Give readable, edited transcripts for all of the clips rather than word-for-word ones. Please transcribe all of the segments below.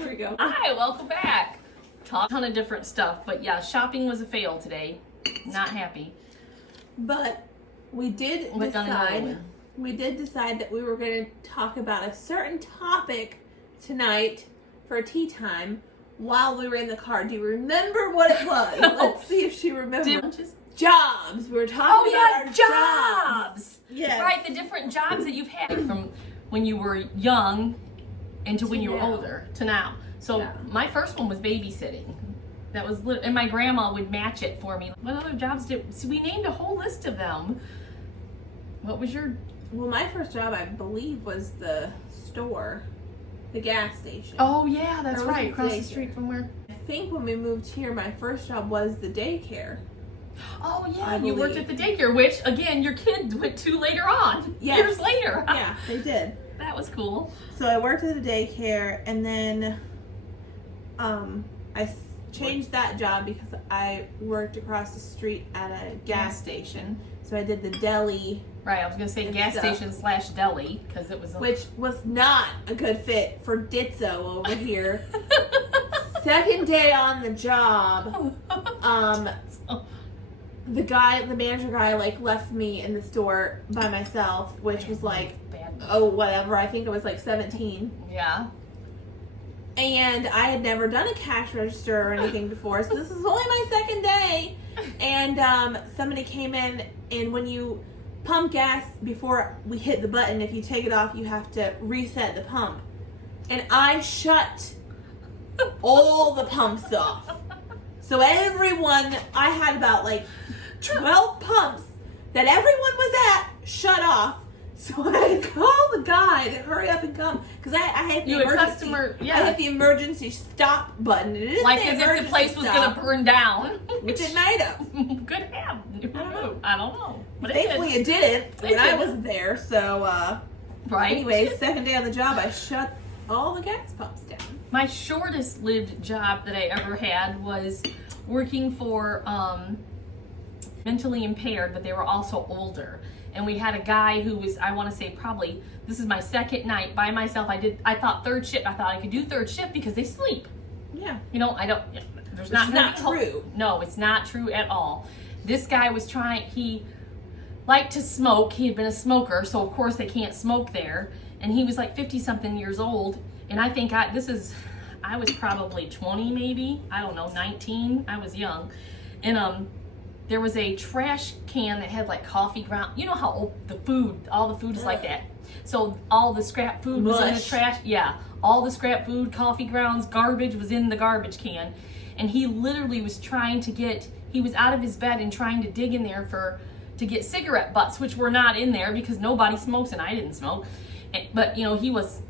There we go. Hi, welcome back. Talk a ton of different stuff, but yeah, shopping was a fail today. Not happy. But we did But done another decide. one. We did decide that we were going to talk about a certain topic tonight for tea time while we were in the car. Do you remember what it was? No. Let's see if she remembers. Just, Jobs. We were talking about our jobs. Yes. Right, the different jobs that you've had from when you were young into when you were now. older to now. So Yeah. my first one was babysitting. That was and my grandma would match it for me. What other jobs did? So we named a whole list of them. What was your? Well, my first job, I believe, was the store, the gas station. Oh yeah, that's Or was right. it Across the daycare? street from where? I think when we moved here, my first job was the daycare. Oh yeah, I you worked believe. at the daycare, which again your kids went to later on. Yes. Years later. Yeah, they did. That was cool. So I worked at the daycare, and then I changed that job because I worked across the street at a gas station. So I did the deli, Right, I was gonna say And gas stuff. station / deli because it was. which was not a good fit for Ditzo over here. Second day on the job, the manager guy, like left me in the store by myself, which was like, Bad. oh, whatever. I think it was like 17. Yeah. And I had never done a cash register or anything before, so this is only my second day. And somebody came in, and when you pump gas before we hit the button, if you take it off, you have to reset the pump. And I shut all the pumps off. So everyone, I had about like 12 pumps that everyone was at shut off. So I had to call the guy to hurry up and come because I hit the You a emergency. customer, I yeah. hit the emergency stop button. It didn't Like say as if the emergency place was stop, gonna burn down. which it might have. Could have. I don't know. I don't know. But it Thankfully, did. it didn't when I Thank you. wasn't there. So, Right. anyways, second day on the job, I shut all the gas pumps down. My shortest lived job that I ever had was working for mentally impaired, but they were also older. And we had a guy who was, I want to say probably, this is my second night by myself. I thought third shift. I thought I could do third shift because they sleep. Yeah. You know, I don't, there's Which not is gonna not be true. No, it's not true at all. This guy was he liked to smoke. He had been a smoker, so of course they can't smoke there. And he was like 50 something years old. And I think I was probably 20 maybe. I don't know, 19. I was young. And there was a trash can that had like coffee ground. You know how all the food is like that. So all the scrap food was in the Mush. trash. Yeah, all the scrap food, coffee grounds, garbage was in the garbage can. And he literally was he was out of his bed and trying to dig in there to get cigarette butts, which were not in there because nobody smokes and I didn't smoke. But you know, he was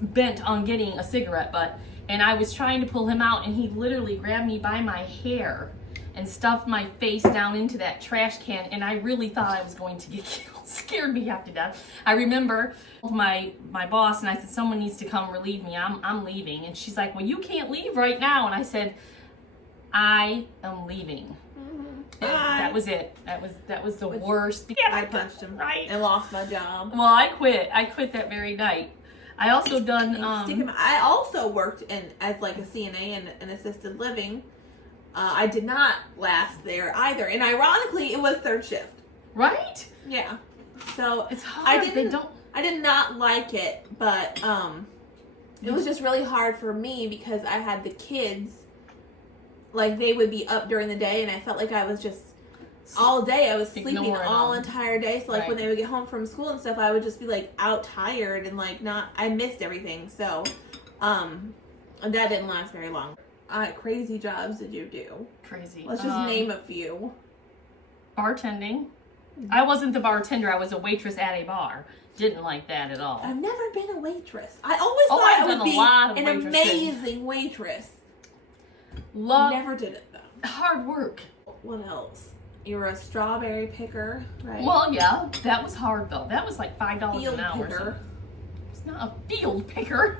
bent on getting a cigarette butt, and I was trying to pull him out, and he literally grabbed me by my hair and stuffed my face down into that trash can, and I really thought I was going to get killed. Scared me half to death. I remember my boss, and I said, someone needs to come relieve me. I'm leaving. And she's like, well, you can't leave right now. And I said, I am leaving. And that was it. That was the worst. I punched him Right. and lost my job. Well, I quit. I quit that very night. I also done Stick 'em- I also worked as like a CNA in an assisted living. I did not last there either, and ironically, it was third shift. right. Yeah, so It's hard. I They didn't. don't. I did not like it, but it was just really hard for me because I had the kids. Like they would be up during the day, and I felt like I was just all day. I was sleeping Ignoring all them. entire day. So like when Right. they would get home from school and stuff, I would just be like out tired and like not. I missed everything. So, and that didn't last very long. Crazy jobs did you do? Crazy. Let's just name a few. Bartending. I wasn't the bartender. I was a waitress at a bar. Didn't like that at all. I've never been a waitress. I always Oh, thought I've I done would a be lot of an waitressing. amazing waitress. Love Never did it though. hard work. What else? You were a strawberry picker, right? Well, yeah, that was hard though. That was like $5 Field an hour. picker. So it's not a field picker.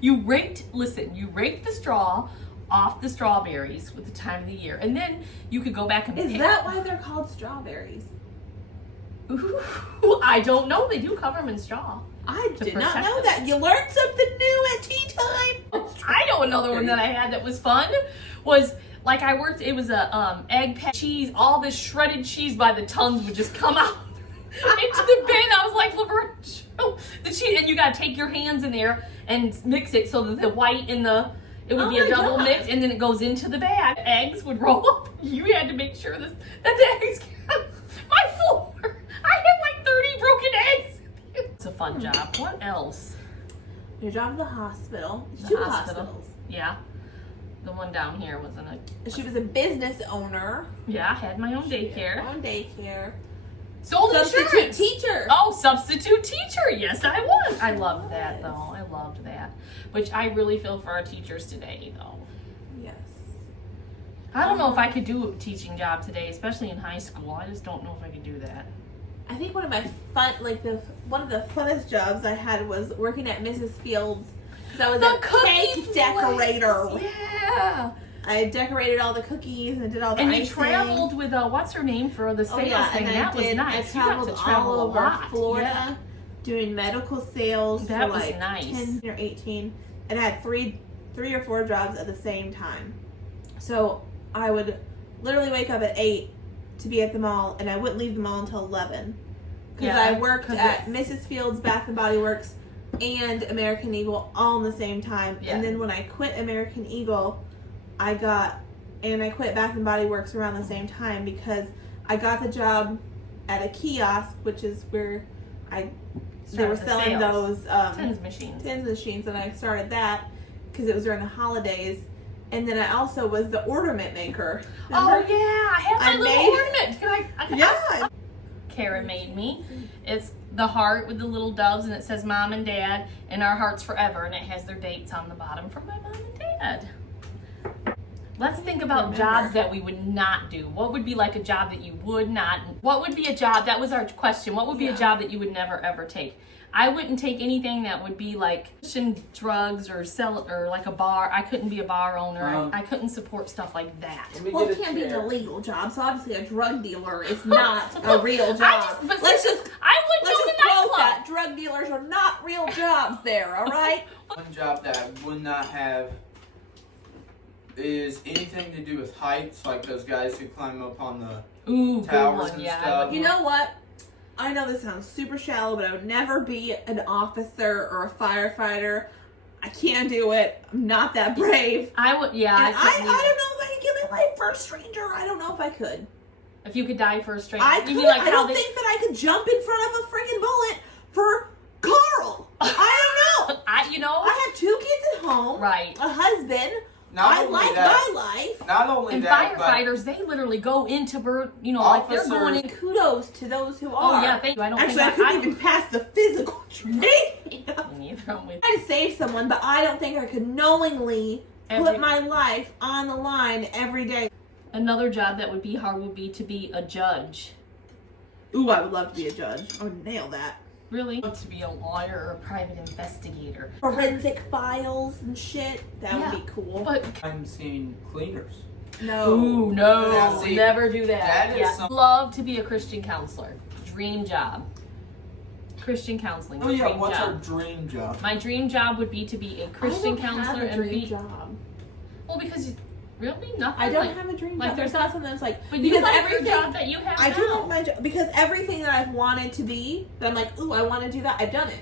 You raked the straw off the strawberries with the time of the year, and then you could go back and Is pick. that why they're called strawberries? Ooh, I don't know. They do cover them in straw. I To did not protect know them. that. You learned something new at tea time. another one that I had that was fun was like I worked. It was a egg patty cheese. All this shredded cheese by the tons would just come out into the bin. I was like, Laverne, the cheese, and you gotta take your hands in there and mix it so that the white and it would be a double mix, and then it goes into the bag. Eggs would roll up. You had to make sure that the eggs got my floor. I had like 30 broken eggs. It's a fun job. What else? Your job at the hospital. The Two hospital. hospitals. Yeah. The one down here wasn't She was a business owner. Yeah, I had my own daycare. Own daycare. Sold Substitute insurance. teacher. Oh, substitute teacher. Yes, I was. I loved that, though. I loved that. Which I really feel for our teachers today, though. Yes. I don't know if I could do a teaching job today, especially in high school. I just don't know if I could do that. I think one of my one of the funnest jobs I had was working at Mrs. Fields. So I was a cake decorator. Yeah. I decorated all the cookies and did all the And icing. you traveled with what's her name for the sales thing. and That was I nice. You got traveled to travel all a over lot. Florida Yeah. doing medical sales That for was like nice. 10 or 18. And I had three or four jobs at the same time. So I would literally wake up at 8 to be at the mall, and I wouldn't leave the mall until 11. Because Yeah, I worked 'cause at it's- Mrs. Fields, Bath and Body Works, and American Eagle all in the same time. Yeah. And then when I quit American Eagle, I quit Bath and Body Works around the same time because I got the job at a kiosk, which is where they were Started the selling sales. those Tins machines. tins machines, and I started that because it was during the holidays. And then I also was the ornament maker. Oh Remember? yeah, I had my I little made- ornament. Yeah. Kara made me. It's the heart with the little doves, and it says Mom and Dad, and our hearts forever, and it has their dates on the bottom for my mom and dad. Let's think about Remember. jobs that we would not do. What would be like a job that you would not? What would be a job? That was our question. What would be a Yeah. job that you would never ever take? I wouldn't take anything that would be like pushing drugs or like a bar. I couldn't be a bar owner. I couldn't support stuff like that. Let me Well, get it a can't be an chair. illegal job, so obviously a drug dealer is not a real job. I would let's do just the quote nightclub. that. Drug dealers are not real jobs there, all right? One job that I would not have is anything to do with heights, like those guys who climb up on the Ooh, good towers one. and Yeah, I stuff. would- You know what? I know this sounds super shallow, but I would never be an officer or a firefighter. I can't do it. I'm not that brave. I would. Yeah, And I couldn't don't know either. if I could give my life for a stranger. I don't know if I could. If you could die for a stranger, I you could. mean like I how don't they? think that I could jump in front of a freaking bullet for Carl. I don't know. I have 2 kids at home. Right. A husband. Not I only like that, my life. not only And that, firefighters, they literally go into like they're going in. Kudos to those who Oh are. yeah, thank you. I don't Actually, I think couldn't even pass the physical training. Neither am we. I to save someone, but I don't think I could knowingly put my life on the line every day. Another job that would be hard would be to be a judge. Ooh, I would love to be a judge. I would nail that. Really? To be a lawyer or a private investigator. Forensic files and shit. That Yeah. would be cool. But I'm seeing cleaners. no. ooh, no, Now, see, never do that. that is Yeah. some- Love to be a Christian counselor. Dream job. Christian counseling. Oh yeah, dream what's our job. dream job? My dream job would be to be a Christian counselor I don't have a and dream be job. well because really nothing. I don't like, have a dream like job. there's There's not something that's like but you because like everything your job that you have I now. do like my job because everything that I've wanted to be that I'm like, ooh, I want to do that. I've done it.